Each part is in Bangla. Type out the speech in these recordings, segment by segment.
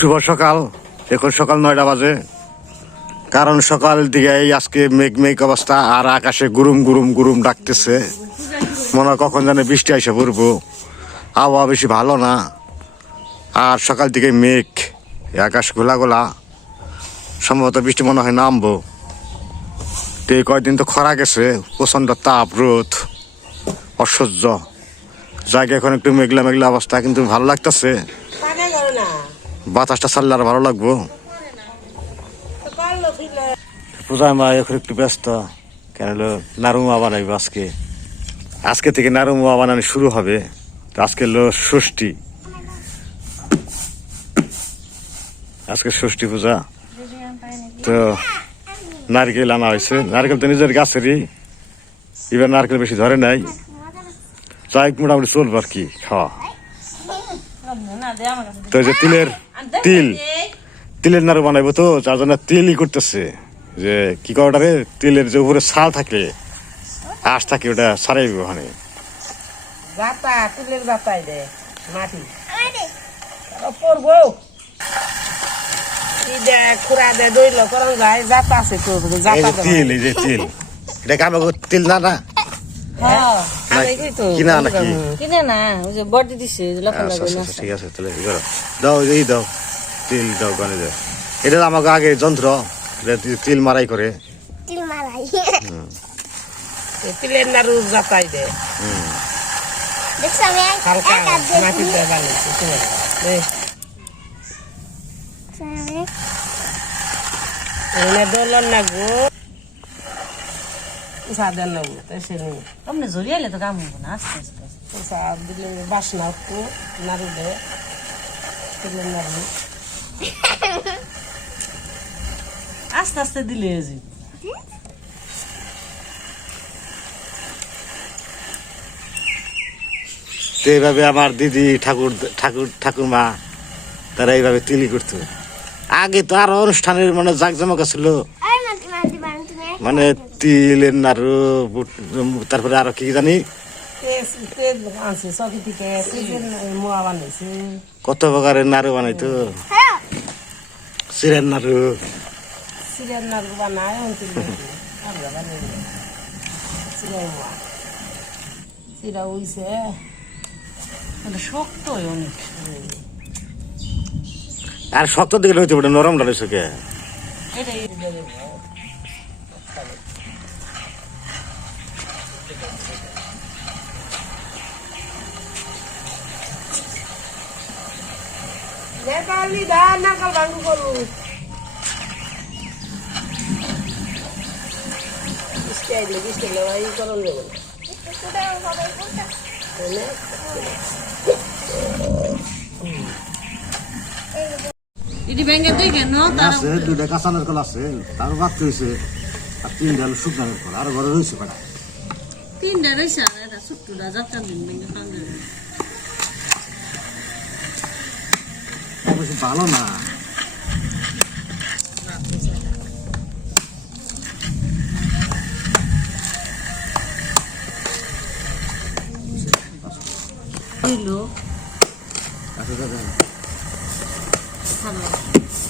শুভ সকাল। এখন সকাল নয়টা বাজে। কারণ সকাল দিকে আজকে মেঘ মেঘ অবস্থা, আর আকাশে গুরুম গুরুম গুরুম ডাকতেছে। মনে হয় কখন জানে বৃষ্টি এসে পড়ব। আবহাওয়া বেশি ভালো না। আর সকাল দিকে মেঘ, আকাশ গোলা গোলা। সম্ভবত বৃষ্টি মনে হয় নামবো। তো এই কয়েকদিন তো খরা গেছে, প্রচণ্ড তাপ, রোদ, অসহ্য। জায়গা এখন একটু মেঘলা মেঘলা অবস্থা, কিন্তু ভালো লাগতেছে। বাতাসটা ছাড়লে আর ভালো লাগবো। পূজার মা এখন একটু ব্যস্ত। কেন হলো নারুমা বানাইবো আজকে? আজকে থেকে নারুমা বানানো শুরু হবে। আজকে হলো ষষ্ঠী। আজকে ষষ্ঠী পূজা। তো নারকেল আনা হয়েছে। নারকেল তো নিজের গাছেরই। এবার নারকেল বেশি ধরে নাই। হোক মোটামুটি চলবো আর কি, খাওয়া। তো যে তিলের তিল। তিলের নাড়ু বানাইবো তো যার জন্য তেলই করতেছে। যে কি করে ওটারে তিলের যে উপরে ছাল থাকে আশ থাকে ওটা সারাইবে ওখানে। জাতা তুলের জাতাই দে মাটি। পড়ব কি দে খুরা দে দইল করন যায় জাতা আছে তো এই জাতা যে তিল এই যে তিল। এটা কামে তিল না না? হ্যাঁ। কিনা নাকি? কিনে না ওই যে বডি দিছে লক্ষণ লাগবে ঠিক আছে তাহলে করো। দাও এই দাও তিল দাও গানে দাও। এটা আমাকে আগে যন্ত্র তিল মারাই করে। তিল মারাই। তুলের নাড়ু জাতাই দে। হালকা দিয়ে বানিয়েছি দোলন না গো আস্তে আস্তে দিলে যে তো এইভাবে আমার দিদি, ঠাকুর ঠাকুর, ঠাকুরমা, তারা এইভাবে তিলি করতো। আগে তো আরও অনুষ্ঠানের মানে জাকজমক ছিল এই মাটি মাটি বানান তুমি এক মানে তিলের নাড়ু তারপরে আরও কি জানি? কত প্রকারের নাড়ু বানাইতো হ্যাঁ। চিরের নাড়ু। বানায় উইছে। শক্ত অনেক। আর শক্ত দিকে নরম ডালিস কে? এটাই নাকাল ভাঙ্গু করু স্টাইলে স্টাইলে ভাই করন দেবো এটি ব্যাংকে তুই কেন আছে দুইটা কাঁচা নারকল আছে তার বাড়তে হয়েছে আর তিনটা হলো শুকনা নারকল আর ঘরে রয়েছে কটা তিনটা রয়েছে আর এটা ছোট্টটা যাত্রা দিন ব্যাংকে খাওয়া যাবে বেশি ভালো না হইল আচ্ছা দাদা ভালো স্কুটে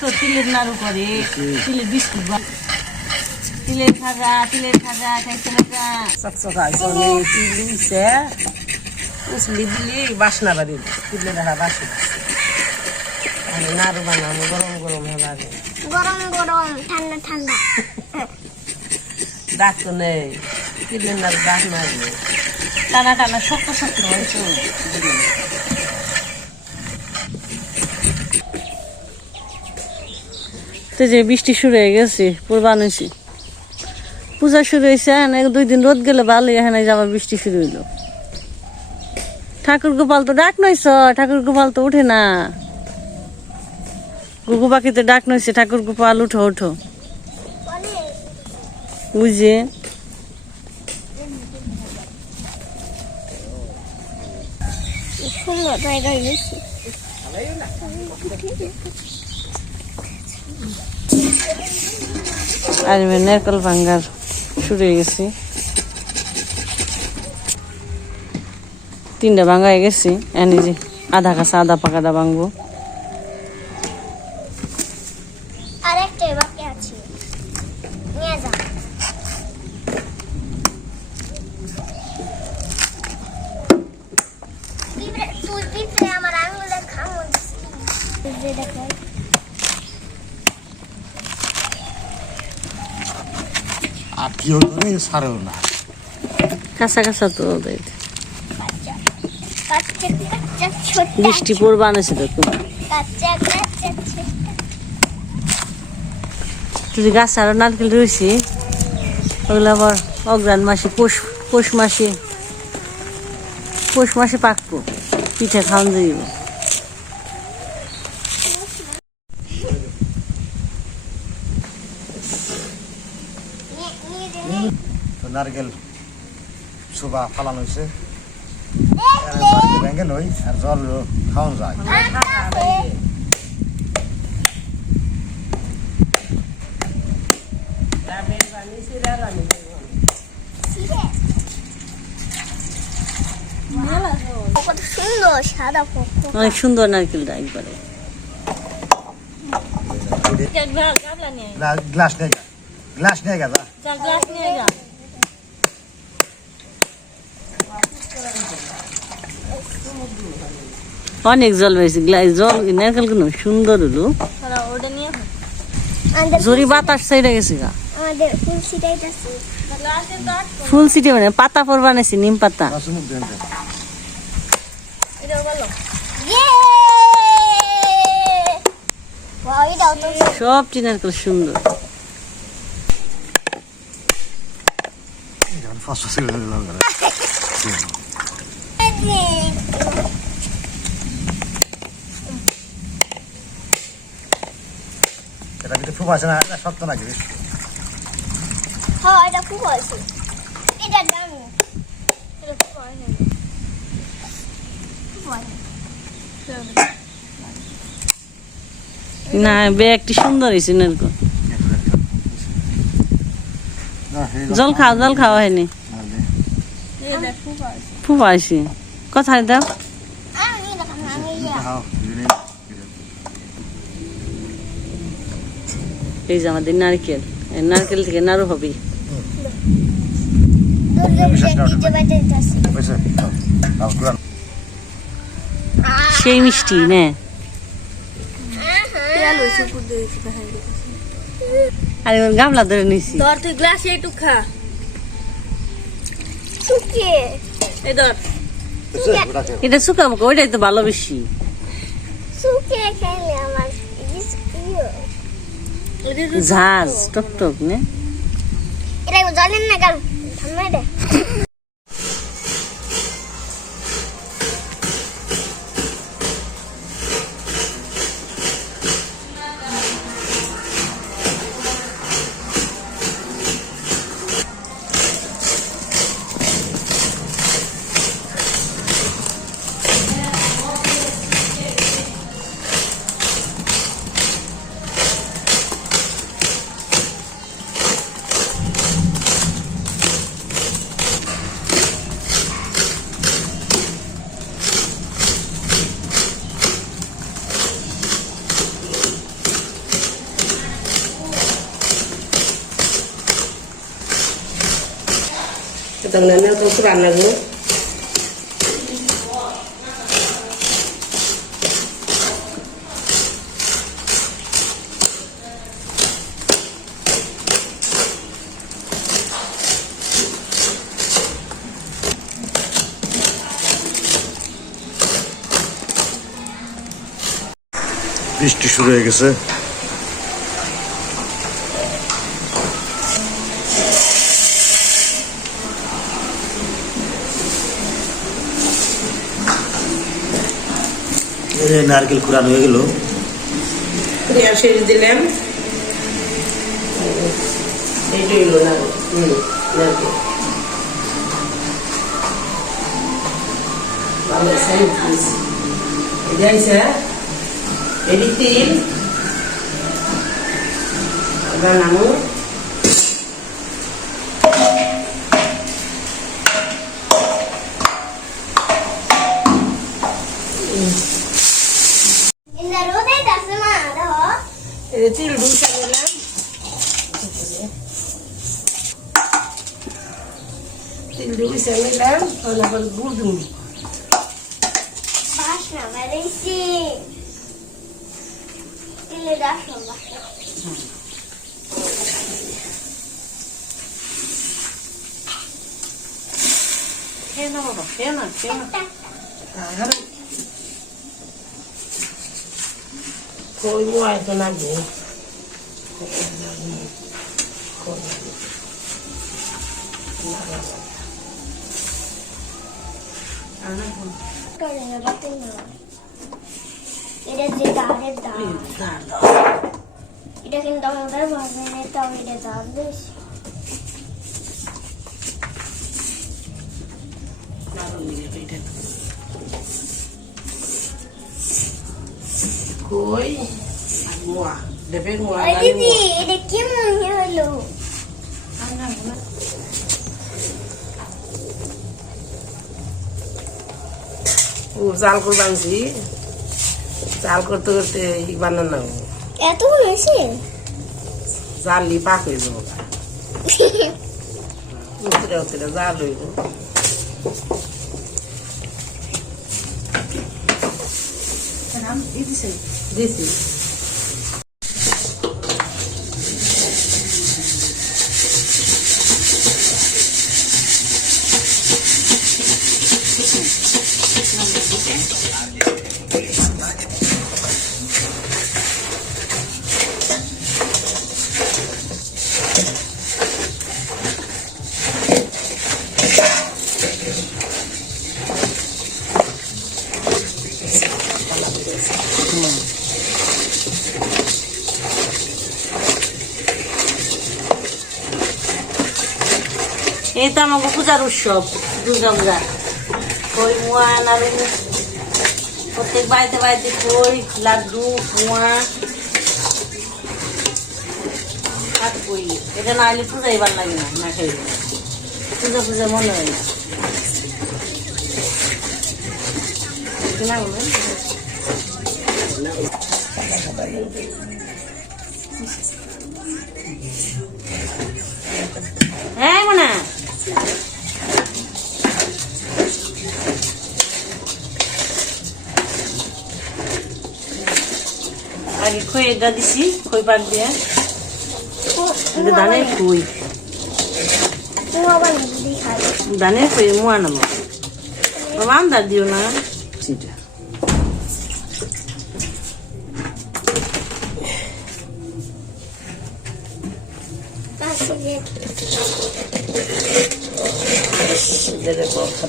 তো তিলের নাড়ু করে তিলের বিস্কুট তিলের খাজা তিলের খাজা খাইছে লোকা চকচকা হয়েছে অনেক তিল উইছে উসলি দিলি বাসনা বাড়ি তিলে দেখা বাসি আমি নাড়ু বানাবো গরম গরম হেবার গরম গরম ঠান্ডা ঠান্ডা। ডাক তো নেই তিলের নাড়ু ডাক নাই। টানা টানা শক্ত শক্ত হয়েছে। তো যে বৃষ্টি শুরু হয়ে গেছে পূর্বানুষি পূজা শুরু হয়েছে এখানে দুই দিন রোদ গেলে ভালো এখানে যাবার বৃষ্টি শুরু হইল। ঠাকুর গোপাল তো ডাক নইছ, ঠাকুর গোপাল তো উঠে না। গুগু পাখিতে ডাক নইছে, ঠাকুর গোপাল, উঠো উঠো। বুঝে সুন্দর জায়গায় আর নারকল ভাঙ্গার শুরু হয়ে গেছে। তিনটা ভাঙ্গা গেছি। গেছে এনে যে আধা কাঁচা, আধা পাকাটা ভাঙবো। ছাড়েও না। কাঁচা কাঁচা তো বৃষ্টি পড়বা আনেছে ছোট্ট যদি গাছ আরও নারকেল রয়েছে ওগুলো আবার অগ্রাণ মাসে পৌষ পৌষ মাসে পৌষ মাসে পাকবো পিঠে খাওয়ান যাইব নিয়ে নিয়ে দে তো নারকেল সুবা ফালানো হয়েছে। দেখলে ব্যাঙ্গে নই আর জল খাওয়ান যায়। অনেক সুন্দর নারকেলটা একবারে। গ্লাস নিয়ে গা গ্লাস নিয়ে গা অনেক জল পেয়েছে জল নারকেলগুলো সুন্দর হলো। জরি বাতাস চাইরা গেছে গা। আমাদের ফুল সিটে মানে পাতা পর বানাইছি নিম পাতা। সব চিনার। ইয়ে! তো সবটি নারকেল সুন্দর করে দিলাম করে। এটা কিন্তু খুব আছে না এটা শক্ত নাকি হ্যাঁ এটা খুব আছে এটা দাম। এটা খুব আছে না ব্যাগটি সুন্দর হয়েছে না, এই জল খাও জল খাওয়া হয়নি। খুব আসি কোথায় দাও? এই যে আমাদের নারকেল। নারকেল থেকে নাড়ু হবে। সেই মিষ্টি নে। আরে ওর গামলা ধরে নিছি ধর তুই গ্লাসে একটু খা। শুকিয়ে। এই ধর? এটা শুকাবো ওইটাই তো ভালো বেশি। শুকিয়ে খেলে আমার ঝাঁজ টক টক নে। জানেন না কেন nanya tuh kurang lagu. বৃষ্টি শুরু হয়ে গেছে নারকেল কুড়ানো হয়ে গেল। শেষ দিলাম হলো এটা যে তিল ঢুসে নিলাম তিল ঢুসে নিলাম তাহলে আবার গুড় দিন বাসনা বেড়েছি তিলের আসল বাসনা খেয়ে না বাবা খেয়ে না খেয়ে না আর কই মোয়াই তো লাগবে করে নেবা তুই না এটা যে দাঁড়ের দাঁড় এটা কিন্তু আমাদের ভাবে না তাও এটা দাঁড় বেশি কই আর মোয়া দেবের মোয়া ওই গালি দিদি মোয়া। এটা কি মনে হলো ও চাল করে বানছি। চাল করতে করতে ই বানানো এত হয়েছে? জালি পাক হয়ে যাব। উতরে উতরে জাল হইব। দিছি। আমাকে পূজার উৎসব দুর্গা পূজা কই মুয়া নাড়ু প্রত্যেক বাড়িতে বাড়িতে কই, লাড্ডু, মুয়া। আর কই? এটা না হলে পূজা এবার লাগে না না খেয়ে পূজা পূজা মনে হয় না? হ্যাঁ মনে। আগে খই এটা দিছি খই পাক দিয়ে? দানে খই। খাই খই মুয়া নামো। বাবা আন্দার দিও না। দেবে বরফ।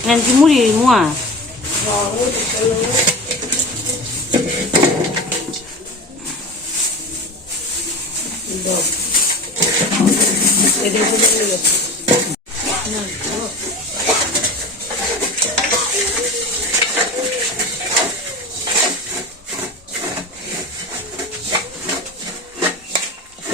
এখানে কি মুড়ি মুয়া এটা একটু দিয়ে দেবে।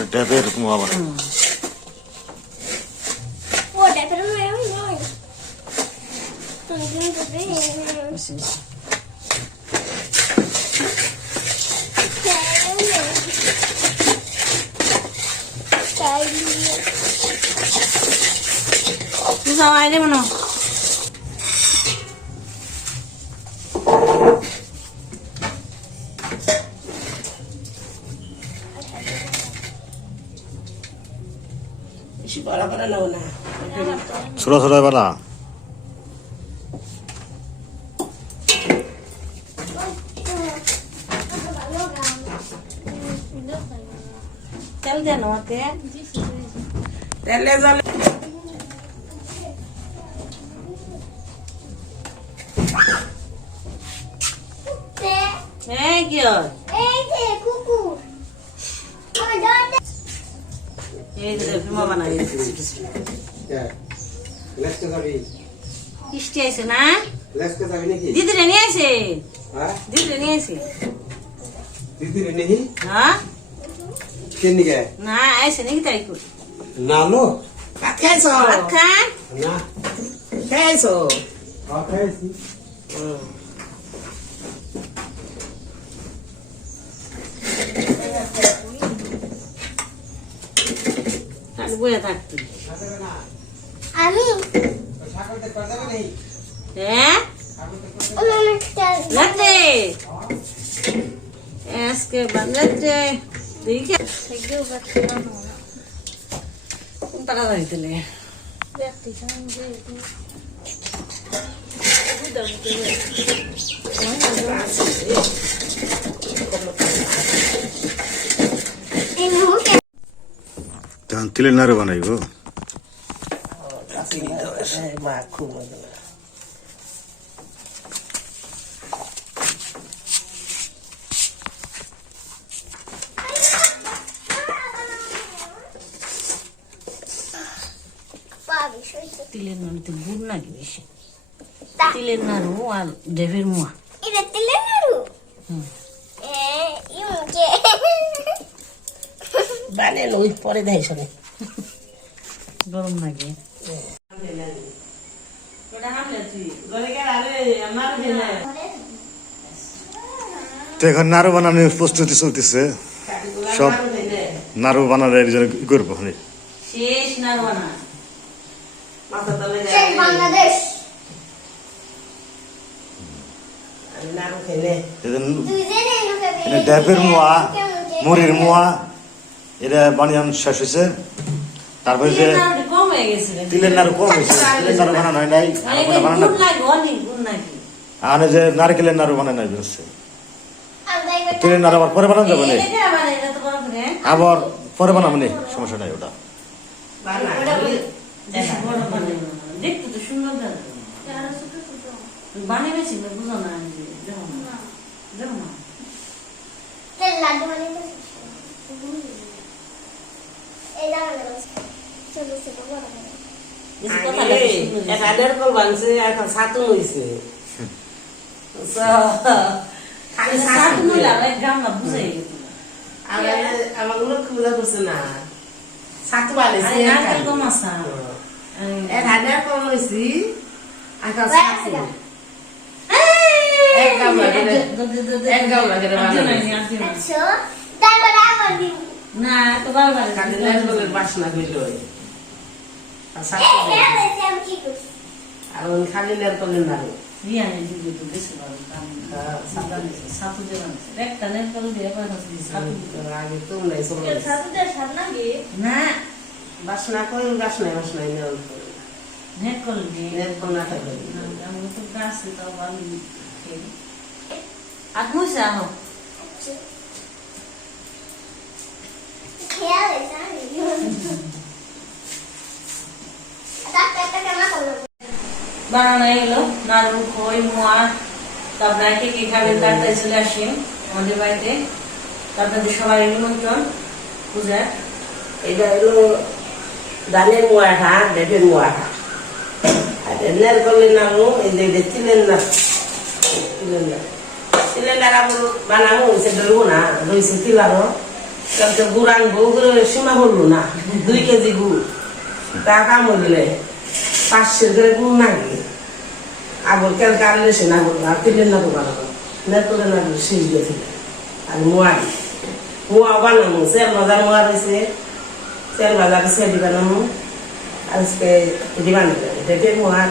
এটা তো এরকম কিন্তু দেবে মনে না ছোট ছোট বেলা তেল দেন আমাকে তেলে জলে হ্যাঁ কি বৃষ্টি আইছে না? দিদিরে নিয়ে আসে হ্যাঁ? দিদিরে নিয়ে নেহি হ্যাঁ? কেন নিকে না আইসে নাকি তাই কই না লো খাইছো খান না। খাইছো? হ্যাঁ খাইছি। খালি বয়ে থাকতে আমি? হ্যাঁ? লাগছে আজকে বাংলাতে। তখন তিলের নাড়ু বানাইব। মা খুব মজা পাবি সইতে তিলের নাড়ুতে গুড় নাকি বেশি নাড়ু হুম। এ ইমকে বানে ওই পরে শোনে গরম লাগে তো এখন নাড়ু বানানোর প্রস্তুতি চলতেছে। সব নাড়ু বানানোর একজন করব শেষ নাড়ু বানা বাংলাদেশ আমি নাড়ু খেলে এজন্য তুই যে নেই মুখে এটা ড্যাবের মোয়া মুড়ির মোয়া এটা বানিয়ান শেষ হয়েছে তারপরে যে তিলের হয়ে নাড়ু কম হয়েছে তিলের নাড়ু বানানো হয় নাই বানানো আর যে নারকেলের নাড়ু বানানো হয় বুঝছে তিলের নাড়ু আবার পরে বানানো যাবে না আবার পরে বানাবো নি সমস্যা নাই ওটা। দেখতে তো সুন্দর বানিয়ে বেশি না বুঝো না আমি দেখো না দেখো না লাড্ডু খালি গেছে আমার লোক করছে না সাতু আছে এক হাজার কম হয়েছি এখন Where সাতু is it? এক গামলা করে এক গামলা করে বানানো আচ্ছা তারপরে আবার দিন না তো বারবার বাসনা হইল আর এই সাতু হয়েছে আমি কি করছি আর ওই খালি তো নাই না বাসনা কই বাসনায় বাসনায় নেওয়া নারকেল দিয়ে নারকেল না থাকে আমি তো গাছে তো আমি কেন করল বানানো এগুলো নাড়ু খই মোয়া। তারপরে কে কে খাবেন তাড়াতাড়ি চলে আসেন আমাদের বাড়িতে? তারপরে সবাই নিমন্ত্রণ পূজার। এটা হলো ধানের মোয়াঠা ডেটের মোয়াঠা আর নাড়ু এই যে তিলের না। তিলের না। তিলের নাড়া বানাবো হয়েছে ডলবো না রয়েছে তিলারও কালকে গুড় আনব গুড়ের সীমা হলো না, দুই কেজি গুড়। তা কাম হইলে পাঁচশো করে গুড় নাকি? আগর কালকে আনলে সে না করব, আর তিলের নাড়ু বানাবো নারকেলের নাড়ু শেষ গেছিল আর মোয়াই মোয়া বানাবো সে মজার মোয়া রয়েছে। তেল বাজার সেটি বানাবো। আজকে মোয়া।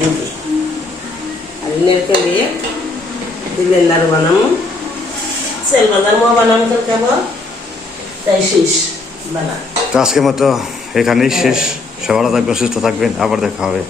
দিবি। আর সেল বাজার মো বানাম তাই শেষ, বানা। আজকের মতো এখানেই শেষ। সবাই থাকবেন, সুস্থ থাকবেন। আবার দেখা হবে।